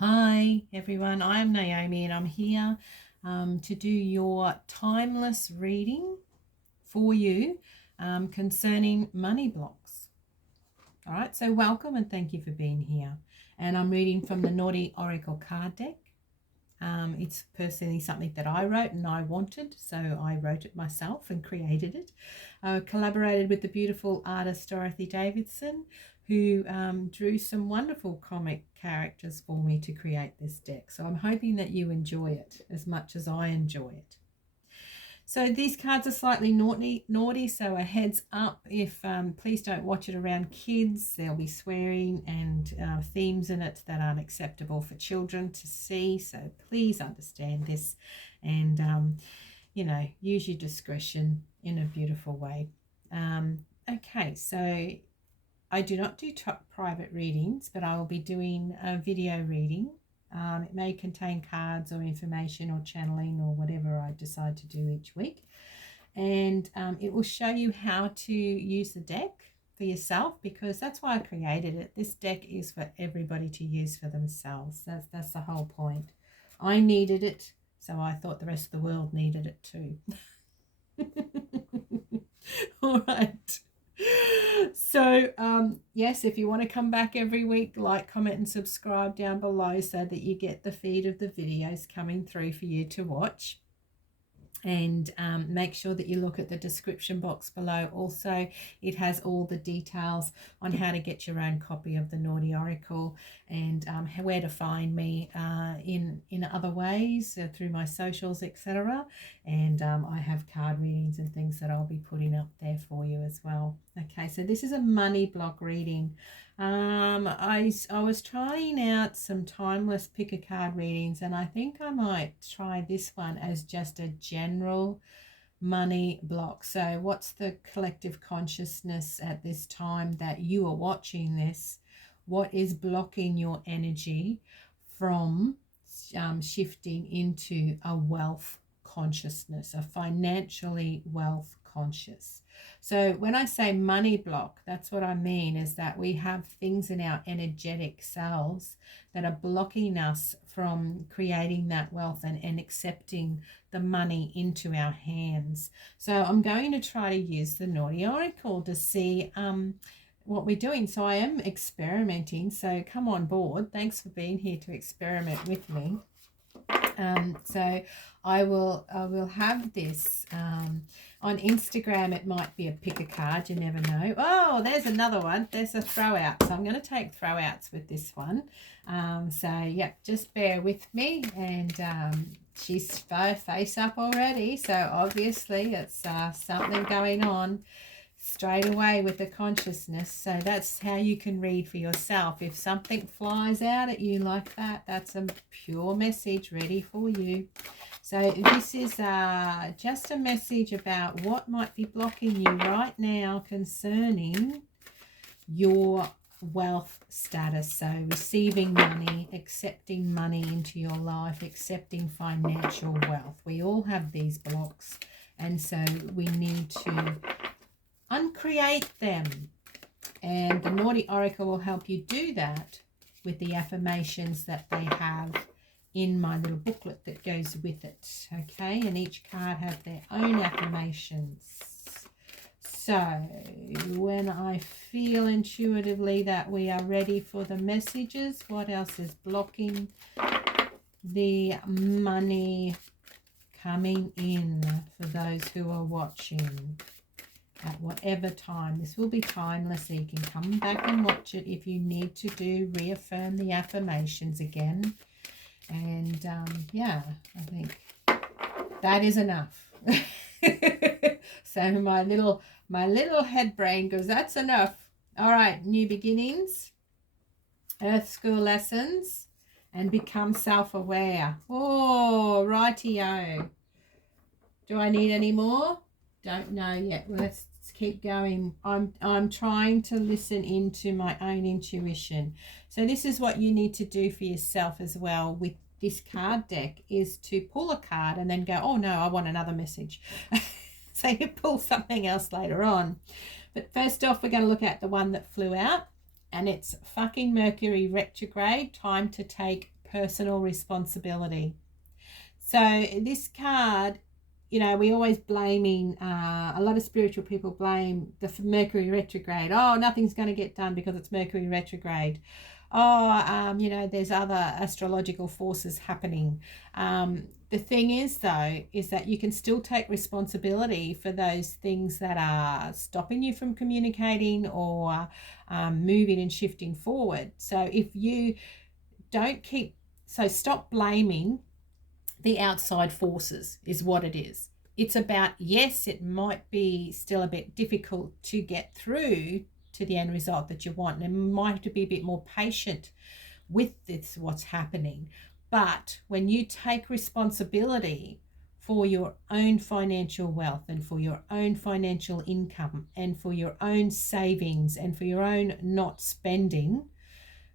Hi everyone, I'm Naomi and I'm here to do your timeless reading for you concerning money blocks. All right, so welcome and thank you for being here. And I'm reading from the Naughty Oracle card deck. It's personally something that I wrote and I wanted, so I wrote it myself and created it. I collaborated with the beautiful artist Dorothy Davidson, who drew some wonderful comic characters for me to create this deck. So I'm hoping that you enjoy it as much as I enjoy it. So these cards are slightly naughty, so a heads up if please don't watch it around kids. There'll be swearing and themes in it that aren't acceptable for children to see, so please understand this and use your discretion in a beautiful way. Okay, so I do not do private readings, but I will be doing a video reading. It may contain cards or information or channeling or whatever I decide to do each week. And it will show you how to use the deck for yourself, because that's why I created it. This deck is for everybody to use for themselves. That's the whole point. I needed it, so I thought the rest of the world needed it too. All right. So yes, if you want to come back every week, like, comment and subscribe down below so that you get the feed of the videos coming through for you to watch. And make sure that you look at the description box below. Also, it has all the details on how to get your own copy of the Naughty Oracle and where to find me in other ways through my socials, etc. And I have card readings and things that I'll be putting up there for you as well. Okay, so this is a money block reading. I was trying out some timeless pick a card readings, and I think I might try this one as just a general money block. So what's the collective consciousness at this time that you are watching this? What is blocking your energy from shifting into a wealth consciousness, a financially wealth conscious? So when I say money block, that's what I mean, is that we have things in our energetic selves that are blocking us from creating that wealth and accepting the money into our hands. So I'm going to try to use the Naughty Oracle to see what we're doing. So I am experimenting, so come on board. Thanks for being here to experiment with me. So I will have this on Instagram. It might be a pick a card, you never know. Oh, there's another one. There's a throw out, so I'm going to take throw outs with this one. So yeah, just bear with me. And she's face up already, so obviously it's something going on straight away with the consciousness. So that's how you can read for yourself. If something flies out at you like that, that's a pure message ready for you. So this is just a message about what might be blocking you right now concerning your wealth status. So receiving money, accepting money into your life, accepting financial wealth. We all have these blocks, and so we need to uncreate them, and the Naughty Oracle will help you do that with the affirmations that they have in my little booklet that goes with it. Okay, and each card have their own affirmations. So when I feel intuitively that we are ready for the messages, what else is blocking the money coming in for those who are watching at whatever time? This will be timeless, so you can come back and watch it if you need to reaffirm the affirmations again. And yeah, I think that is enough. So my little head brain goes, that's enough. All right, new beginnings, earth school lessons, and become self-aware. Oh, righty-o. Do I need any more? Don't know yet. Let's keep going. I'm trying to listen into my own intuition. So this is what you need to do for yourself as well with this card deck, is to pull a card and then go, oh no, I want another message. So you pull something else later on. But first off, we're going to look at the one that flew out, and it's fucking Mercury retrograde, time to take personal responsibility. So this card, you know, we always blaming, a lot of spiritual people blame the Mercury retrograde. Oh, nothing's going to get done because it's Mercury retrograde. Oh, you know, there's other astrological forces happening. The thing is, though, is that you can still take responsibility for those things that are stopping you from communicating or moving and shifting forward. So if you don't keep, so stop blaming the outside forces is what it is. It's about, yes, it might be still a bit difficult to get through to the end result that you want, and you might have to be a bit more patient with this, what's happening. But when you take responsibility for your own financial wealth and for your own financial income and for your own savings and for your own not spending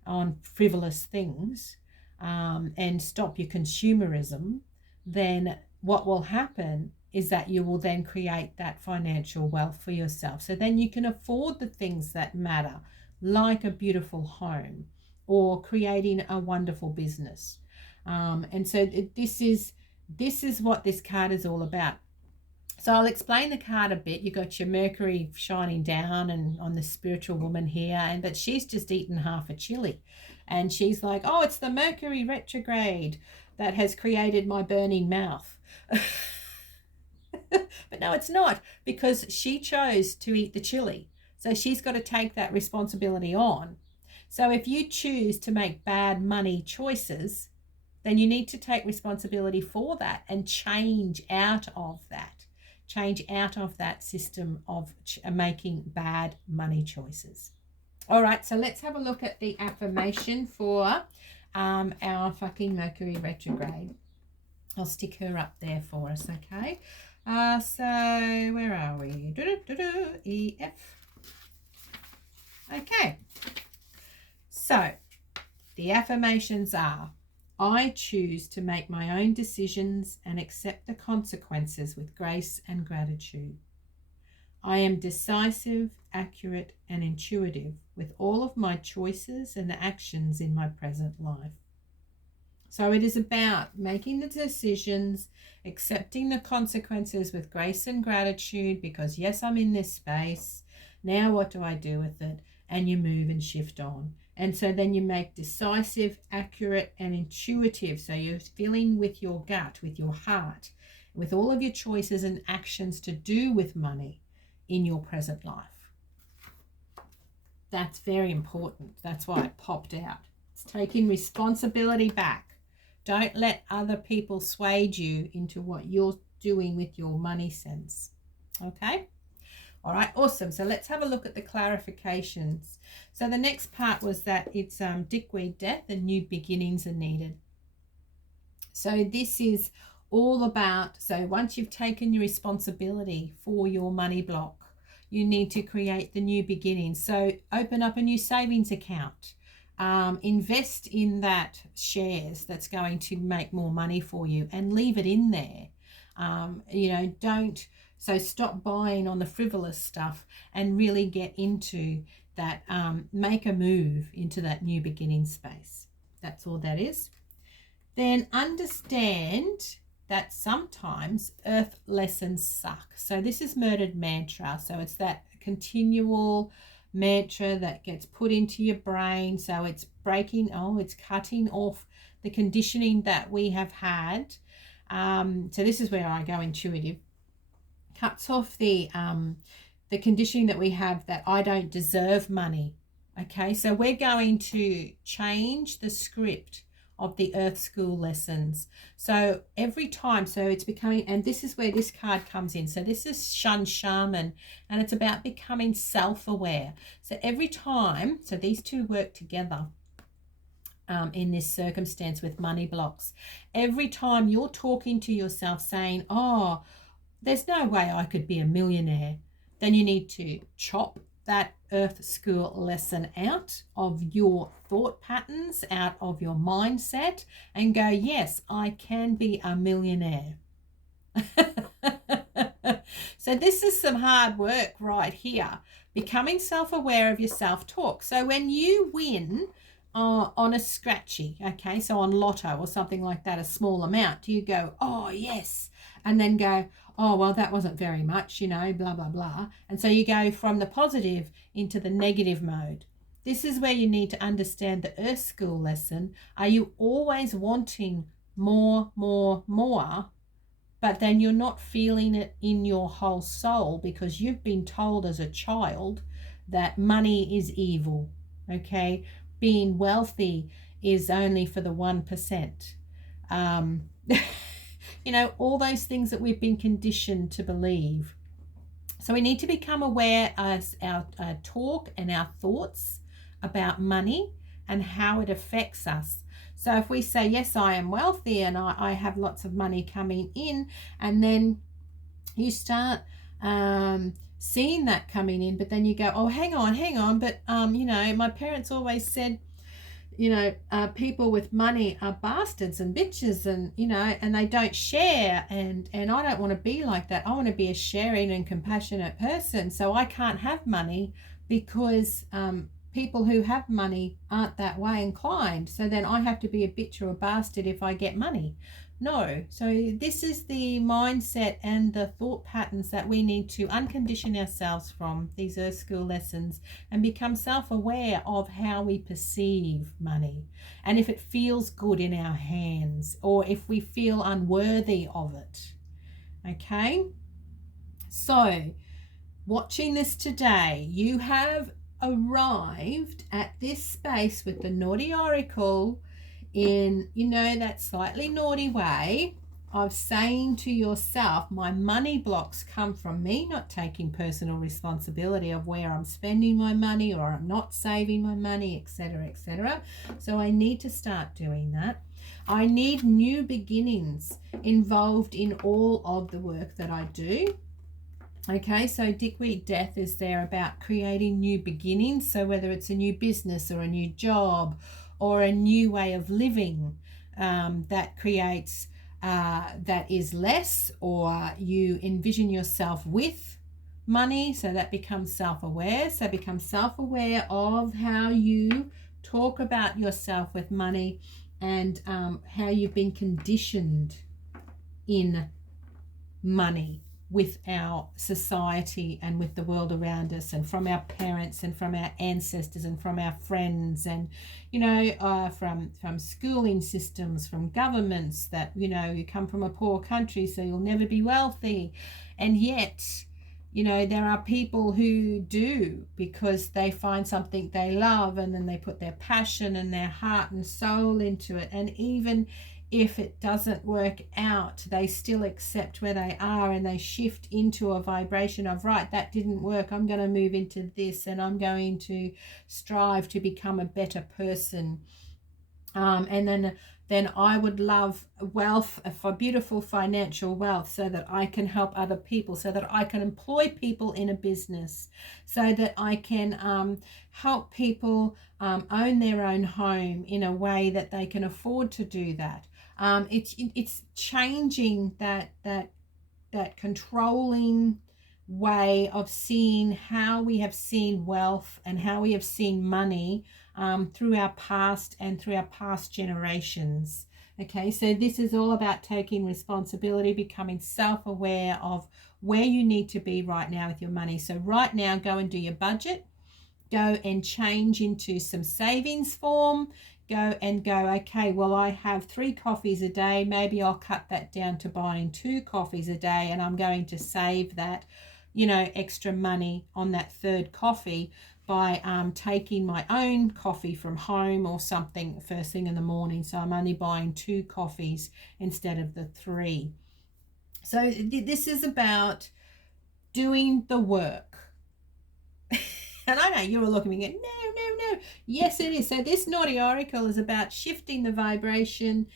on frivolous things, and stop your consumerism, then what will happen is that you will then create that financial wealth for yourself. So then you can afford the things that matter, like a beautiful home or creating a wonderful business. And so this is what this card is all about. So I'll explain the card a bit. You got your Mercury shining down and on the spiritual woman here, but she's just eaten half a chili, and she's like, oh, it's the Mercury retrograde that has created my burning mouth. But no, it's not, because she chose to eat the chili. So she's got to take that responsibility on. So if you choose to make bad money choices, then you need to take responsibility for that and change out of that. Change out of that system of making bad money choices. All right, so let's have a look at the affirmation for our fucking Mercury retrograde. I'll stick her up there for us, okay? So where are we? E, F. Okay. So the affirmations are: I choose to make my own decisions and accept the consequences with grace and gratitude. I am decisive, accurate, and intuitive with all of my choices and actions in my present life. So it is about making the decisions, accepting the consequences with grace and gratitude, because yes, I'm in this space. Now what do I do with it? And you move and shift on. And so then you make decisive, accurate, and intuitive. So you're feeling with your gut, with your heart, with all of your choices and actions to do with money in your present life. That's very important. That's why it popped out. It's taking responsibility back. Don't let other people sway you into what you're doing with your money sense. Okay? All right, awesome. So let's have a look at the clarifications. So the next part was that it's dickweed death and new beginnings are needed. So this is all about, so once you've taken your responsibility for your money block, you need to create the new beginnings. So open up a new savings account. Invest in that shares that's going to make more money for you and leave it in there. So stop buying on the frivolous stuff and really get into that, make a move into that new beginning space. That's all that is. Then understand that sometimes earth lessons suck. So this is murdered mantra. So it's that continual mantra that gets put into your brain. So it's it's cutting off the conditioning that we have had. So this is where I go intuitive. Cuts off the conditioning that we have that I don't deserve money. Okay, so we're going to change the script of the Earth School lessons. So every time, so it's becoming, and this is where this card comes in. So this is shaman, and it's about becoming self-aware. So every time, so these two work together in this circumstance with money blocks. Every time you're talking to yourself saying, oh, there's no way I could be a millionaire, then you need to chop that Earth School lesson out of your thought patterns, out of your mindset, and go, yes, I can be a millionaire. So this is some hard work right here, becoming self-aware of your self-talk. So when you win on a scratchy, okay, so on lotto or something like that, a small amount, do you go, oh yes, and then go, oh well, that wasn't very much, you know, blah blah blah, and so you go from the positive into the negative mode? This is where you need to understand the Earth School lesson. Are you always wanting more, more, more, but then you're not feeling it in your whole soul because you've been told as a child that money is evil, okay? Being wealthy is only for the 1%. You know, all those things that we've been conditioned to believe. So we need to become aware as our talk and our thoughts about money and how it affects us. So if we say, yes, I am wealthy and I have lots of money coming in, and then you start seeing that coming in, but then you go, oh, hang on, but you know, my parents always said, you know, people with money are bastards and bitches, and you know, and they don't share, and I don't want to be like that. I want to be a sharing and compassionate person, so I can't have money because people who have money aren't that way inclined, so then I have to be a bitch or a bastard if I get money. No. So this is the mindset and the thought patterns that we need to uncondition ourselves from these Earth School lessons and become self-aware of how we perceive money, and if it feels good in our hands or if we feel unworthy of it. Okay? So, watching this today, you have arrived at this space with the naughty oracle in, you know, that slightly naughty way of saying to yourself, my money blocks come from me not taking personal responsibility of where I'm spending my money, or I'm not saving my money, etc., etc. So I need to start doing that. I need new beginnings involved in all of the work that I do. Okay, so Dickweed Death is there about creating new beginnings. So whether it's a new business or a new job or a new way of living that creates, that is less, or you envision yourself with money, so that becomes self-aware. So become self-aware of how you talk about yourself with money, and how you've been conditioned in money with our society and with the world around us, and from our parents and from our ancestors and from our friends, and you know, from schooling systems, from governments, that you know, you come from a poor country so you'll never be wealthy. And yet, you know, there are people who do, because they find something they love and then they put their passion and their heart and soul into it, and even if it doesn't work out, they still accept where they are, and they shift into a vibration of, right, that didn't work, I'm going to move into this, and I'm going to strive to become a better person. And then I would love wealth, for beautiful financial wealth, so that I can help other people, so that I can employ people in a business, so that I can help people own their own home in a way that they can afford to do that. It's changing that controlling way of seeing how we have seen wealth and how we have seen money through our past and through our past generations. Okay, so this is all about taking responsibility, becoming self-aware of where you need to be right now with your money. So right now, go and do your budget. Go and change into some savings form. Go, okay, well, I have 3 coffees a day. Maybe I'll cut that down to buying 2 coffees a day, and I'm going to save that, you know, extra money on that 3rd coffee by taking my own coffee from home or something first thing in the morning. So I'm only buying 2 coffees instead of the 3. So this is about doing the work. And I know you were looking at me going, no. Yes, it is. So this naughty oracle is about shifting the vibration,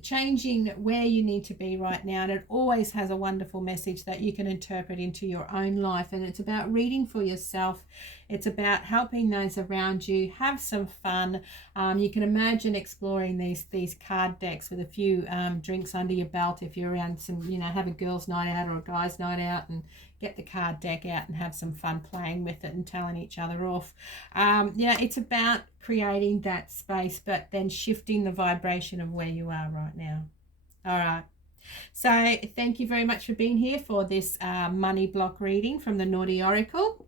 changing where you need to be right now. And it always has a wonderful message that you can interpret into your own life. And it's about reading for yourself. It's about helping those around you. Have some fun. You can imagine exploring these card decks with a few drinks under your belt if you're around some, you know, have a girls' night out or a guys' night out, and get the card deck out and have some fun playing with it and telling each other off. You know, it's about creating that space, but then shifting the vibration of where you are right now. All right. So thank you very much for being here for this money block reading from the Naughty Oracle.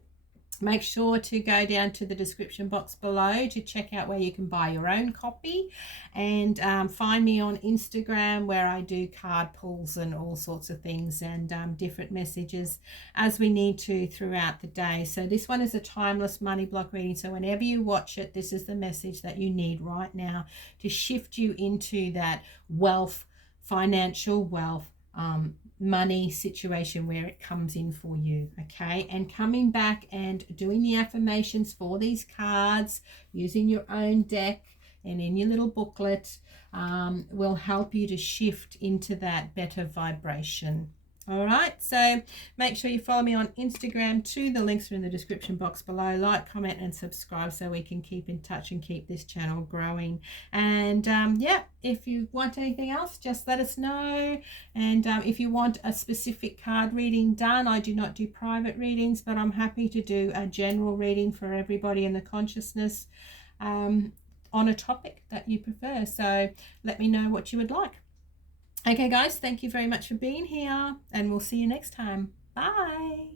Make sure to go down to the description box below to check out where you can buy your own copy, and find me on Instagram, where I do card pulls and all sorts of things, and different messages as we need to throughout the day. So this one is a timeless money block reading, so whenever you watch it, this is the message that you need right now to shift you into that wealth, financial wealth, money situation where it comes in for you. Okay, and coming back and doing the affirmations for these cards using your own deck and in your little booklet will help you to shift into that better vibration. All right, so make sure you follow me on Instagram too. The links are in the description box below. Like, comment, and subscribe so we can keep in touch and keep this channel growing. And yeah, if you want anything else, just let us know. And if you want a specific card reading done, I do not do private readings, but I'm happy to do a general reading for everybody in the consciousness on a topic that you prefer. So let me know what you would like. Okay, guys, thank you very much for being here, and we'll see you next time. Bye.